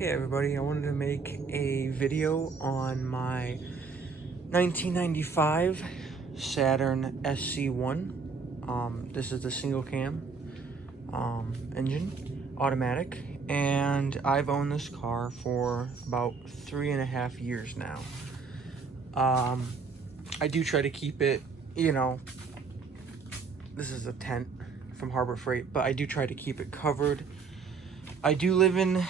Hey everybody, I wanted to make a video on my 1995 Saturn SC1. This is the single cam engine, automatic, and I've owned this car for about 3.5 years now. I do try to keep it, this is a tent from Harbor Freight, but I do try to keep it covered. I do live in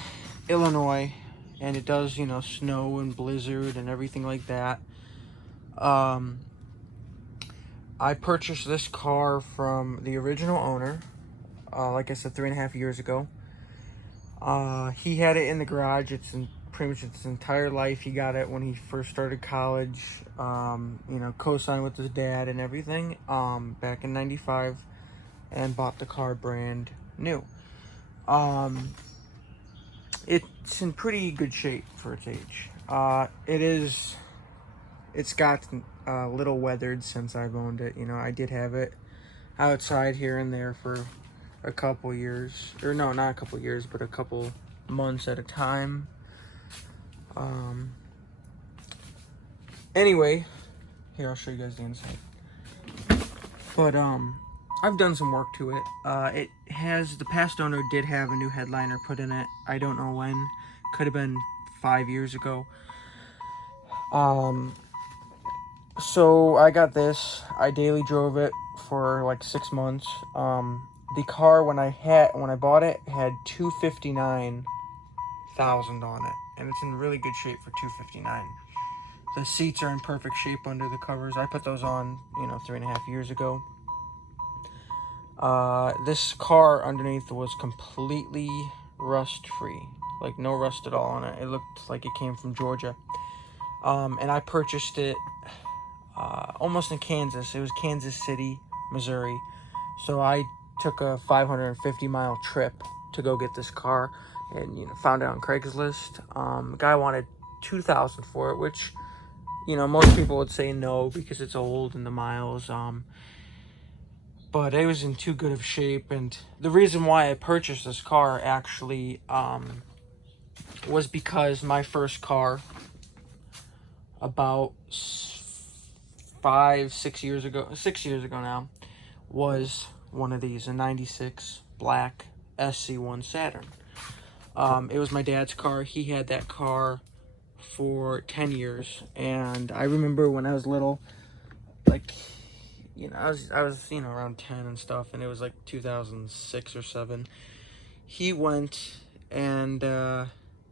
Illinois, and it does, snow and blizzard and everything like that. I purchased this car from the original owner, like I said, 3.5 years ago. He had it in the garage. Pretty much its entire life. He got it when he first started college, co-signed with his dad and everything, back in 95, and bought the car brand new. It's in pretty good shape for its age. It's got a little weathered since I've owned it. I did have it outside here and there for a couple years, or no, not a couple years, but a couple months at a time. Anyway, here, I'll show you guys the inside. But I've done some work to it. The past owner did have a new headliner put in it. I don't know when. Could have been 5 years ago. So I got this. I daily drove it for like 6 months. The car when I bought it had 259,000 on it, and it's in really good shape for 259. The seats are in perfect shape under the covers. I put those on, 3.5 years ago. This car underneath was completely rust free, like no rust at all on it. It looked like it came from Georgia. And I purchased it almost in Kansas. It was Kansas City, Missouri. So I took a 550-mile trip to go get this car, and found it on Craigslist. The guy wanted $2,000 for it, which most people would say no because it's old and the miles. But it was in too good of shape, and the reason why I purchased this car actually was because my first car, about 6 years ago now, was one of these, a 96 black SC1 Saturn. It was my dad's car. He had that car for 10 years, and I remember when I was little, like, I was around 10 and stuff, and it was like 2006 or 7. He went and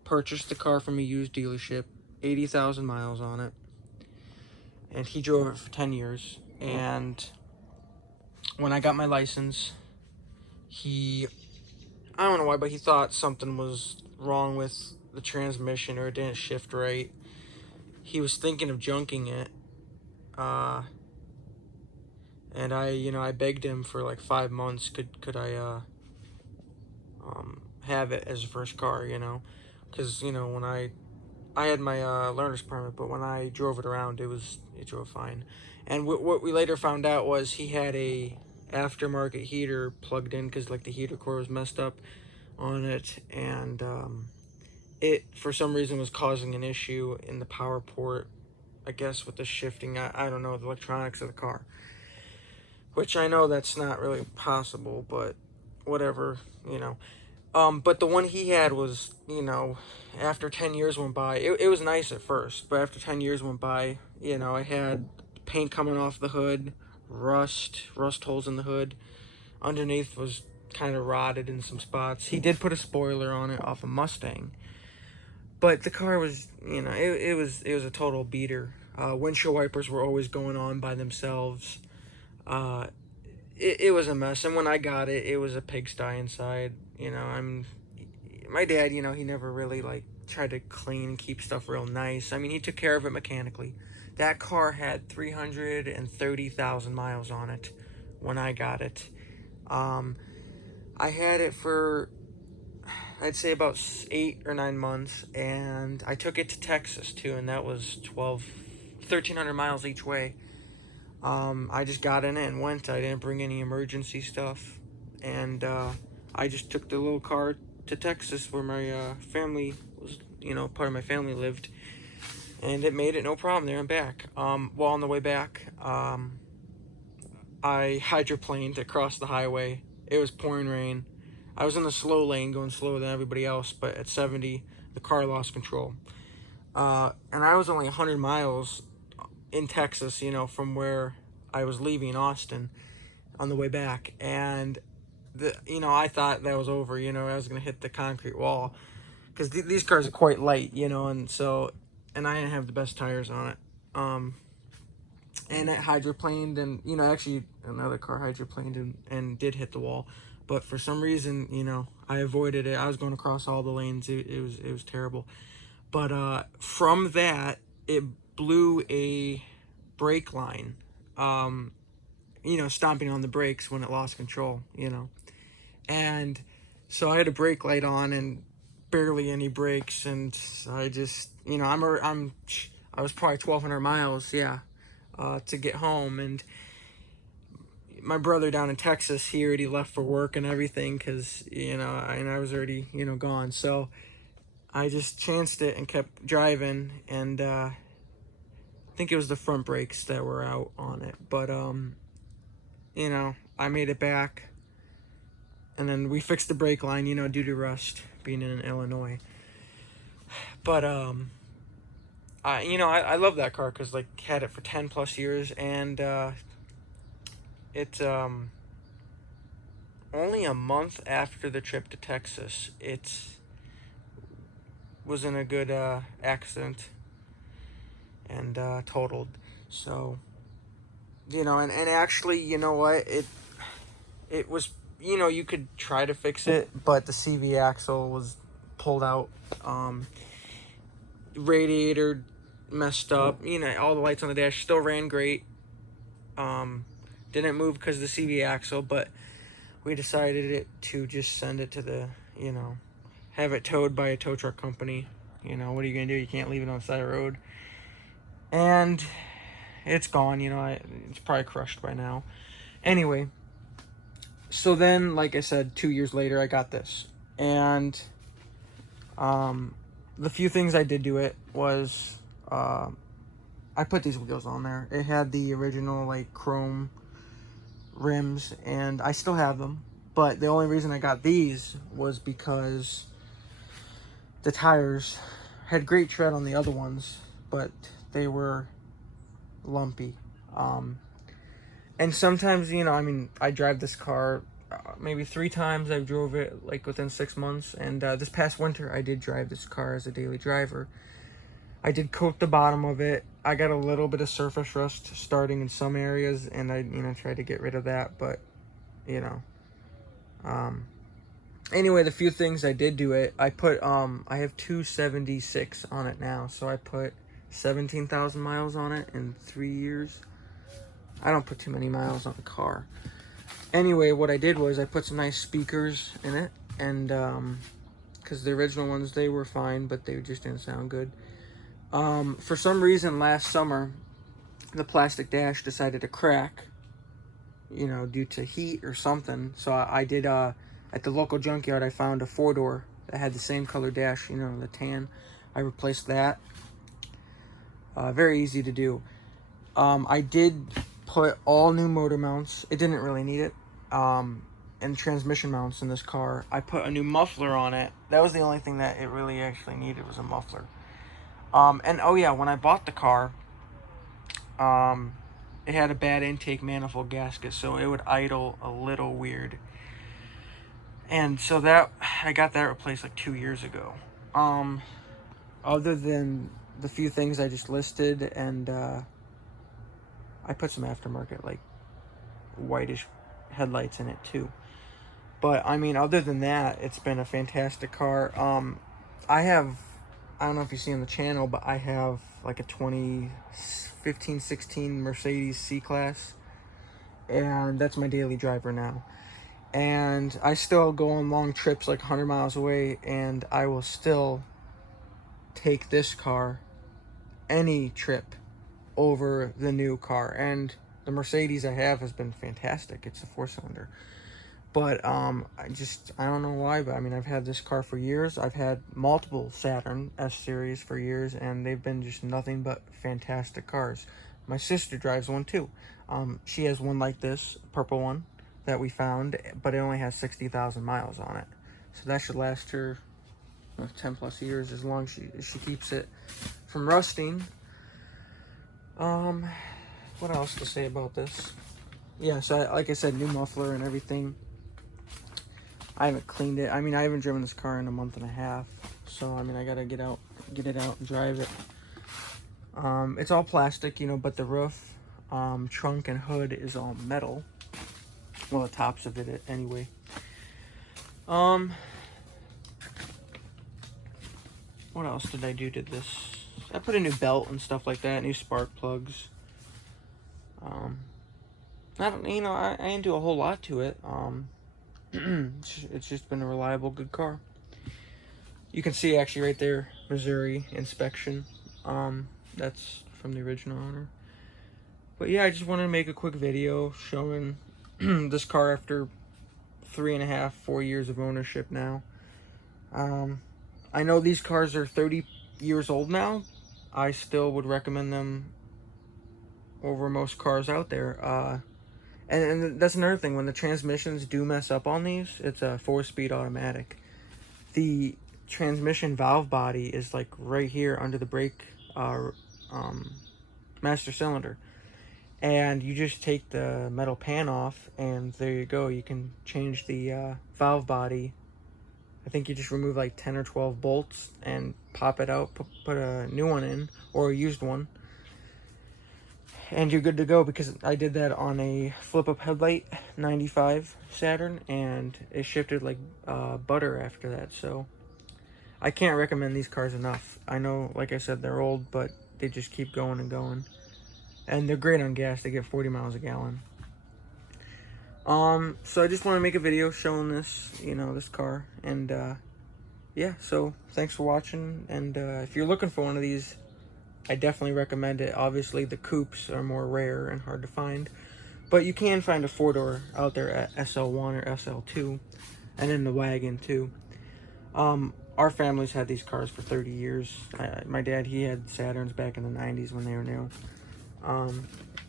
purchased the car from a used dealership, 80,000 miles on it, and he drove it for 10 years. And when I got my license, I don't know why, but he thought something was wrong with the transmission, or it didn't shift right. He was thinking of junking it. And I begged him for like 5 months. Could I have it as a first car, because when I had my learner's permit, but when I drove it around, it drove fine. And what we later found out was he had a aftermarket heater plugged in, because like the heater core was messed up on it, and it for some reason was causing an issue in the power port, I guess, with the shifting. I don't know, the electronics of the car, which I know that's not really possible, but whatever. But the one he had was, after 10 years went by, it was nice at first, but after 10 years went by, I had paint coming off the hood, rust holes in the hood. Underneath was kind of rotted in some spots. He did put a spoiler on it off a Mustang, but the car was, it was a total beater. Windshield wipers were always going on by themselves. It was a mess, and when I got it, it was a pigsty inside. My dad, he never really like tried to clean and keep stuff real nice. I mean, he took care of it mechanically. That car had 330,000 miles on it when I got it. I had it for, I'd say, about 8 or 9 months, and I took it to Texas too, and that was 1,300 miles each way. I just got in it and went. I didn't bring any emergency stuff, and I just took the little car to Texas where my family was, part of my family lived, and it made it no problem there and back. Well, on the way back, I hydroplaned across the highway. It was pouring rain. I was in the slow lane, going slower than everybody else, but at 70, the car lost control. And I was only 100 miles in Texas, from where I was leaving Austin on the way back. And, I thought that was over, I was going to hit the concrete wall. Because these cars are quite light, and so, and I didn't have the best tires on it. And it hydroplaned, and actually another car hydroplaned and did hit the wall, but for some reason I avoided it. I was going across all the lanes. It was terrible, but from that it blew a brake line, stomping on the brakes when it lost control, and so I had a brake light on and barely any brakes, and I just I was probably 1,200 miles, yeah, to get home. And my brother down in Texas, he already left for work and everything, because and I was already gone. So I just chanced it and kept driving, and I think it was the front brakes that were out on it, but I made it back, and then we fixed the brake line, due to rust, being in Illinois. But I love that car, because had it for 10 plus years, and it's only a month after the trip to Texas, it was in a good accident and totaled. So, and actually, what, it was, you could try to fix it, but the CV axle was pulled out, radiator messed up, all the lights on the dash still ran great, didn't move because of the CV axle, but we decided to just send it to the, have it towed by a tow truck company. What are you going to do? You can't leave it on the side of the road. And it's gone, it's probably crushed by now. Anyway, so then, like I said, 2 years later, I got this. And the few things I did to it was, I put these wheels on there. It had the original, chrome rims, and I still have them. But the only reason I got these was because the tires had great tread on the other ones, but they were lumpy. And sometimes, I drive this car maybe 3 times. I've drove it within 6 months, and this past winter I did drive this car as a daily driver. I did coat the bottom of it. I got a little bit of surface rust starting in some areas, and I tried to get rid of that, but anyway, the few things I did do it, I put I have 276 on it now, so I put 17,000 miles on it in 3 years. I don't put too many miles on the car. Anyway, what I did was I put some nice speakers in it, and because the original ones, they were fine, but they just didn't sound good. For some reason last summer, the plastic dash decided to crack, due to heat or something. So I did, at the local junkyard, I found a 4-door that had the same color dash, the tan. I replaced that. Very easy to do. I did put all new motor mounts. It didn't really need it. And transmission mounts in this car. I put a new muffler on it. That was the only thing that it really actually needed, was a muffler. And oh yeah, when I bought the car, it had a bad intake manifold gasket, so it would idle a little weird. And so that, I got that replaced 2 years ago. Other than the few things I just listed, and I put some aftermarket whitish headlights in it too. But other than that, it's been a fantastic car. I don't know if you see on the channel, but I have a 2015-16 Mercedes C-Class, and that's my daily driver now. And I still go on long trips 100 miles away, and I will still take this car any trip over the new car. And the Mercedes I have has been fantastic. It's a 4-cylinder. But I don't know why, but I mean, I've had this car for years. I've had multiple Saturn S-Series for years, and they've been just nothing but fantastic cars. My sister drives one too. She has one like this, purple one, that we found, but it only has 60,000 miles on it. So that should last her 10 plus years, as long as she keeps it from rusting. What else to say about this? Yeah, so like I said, new muffler and everything. I haven't cleaned it. I mean, I haven't driven this car in a month and a half, so I mean, I gotta get it out and drive it. It's all plastic, you know, but the roof, trunk and hood is all metal. Well, the tops of it anyway. What else did I do to this? I put a new belt and stuff like that, new spark plugs. I didn't do a whole lot to it. It's just been a reliable, good car. You can see actually right there, Missouri inspection. That's from the original owner. But yeah, I just wanted to make a quick video showing this car after 3.5, 4 years of ownership now. I know these cars are 30 years old now. I still would recommend them over most cars out there. And that's another thing, when the transmissions do mess up on these, it's a 4-speed automatic. The transmission valve body is like right here under the brake master cylinder. And you just take the metal pan off, and there you go. You can change the valve body. I think you just remove like 10 or 12 bolts and pop it out, put a new one in, or a used one, and you're good to go, because I did that on a flip-up headlight 95 Saturn, and it shifted like butter after that. So I can't recommend these cars enough. I know, like I said, they're old, but they just keep going and going. And they're great on gas. They get 40 miles a gallon. So I just want to make a video showing this, this car. And, yeah, so thanks for watching. And if you're looking for one of these, I definitely recommend it. Obviously, the coupes are more rare and hard to find. But you can find a 4-door out there at SL1 or SL2. And in the wagon, too. Our family's had these cars for 30 years. My dad, he had Saturns back in the 90s when they were new.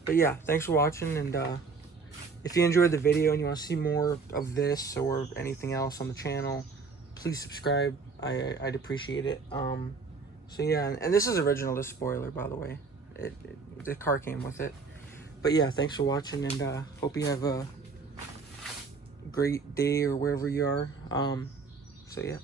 But yeah, thanks for watching, and if you enjoyed the video and you want to see more of this or anything else on the channel, please subscribe. I'd appreciate it. So yeah, and this is original, this spoiler, by the way. The car came with it. But yeah, thanks for watching, and hope you have a great day or wherever you are. So yeah.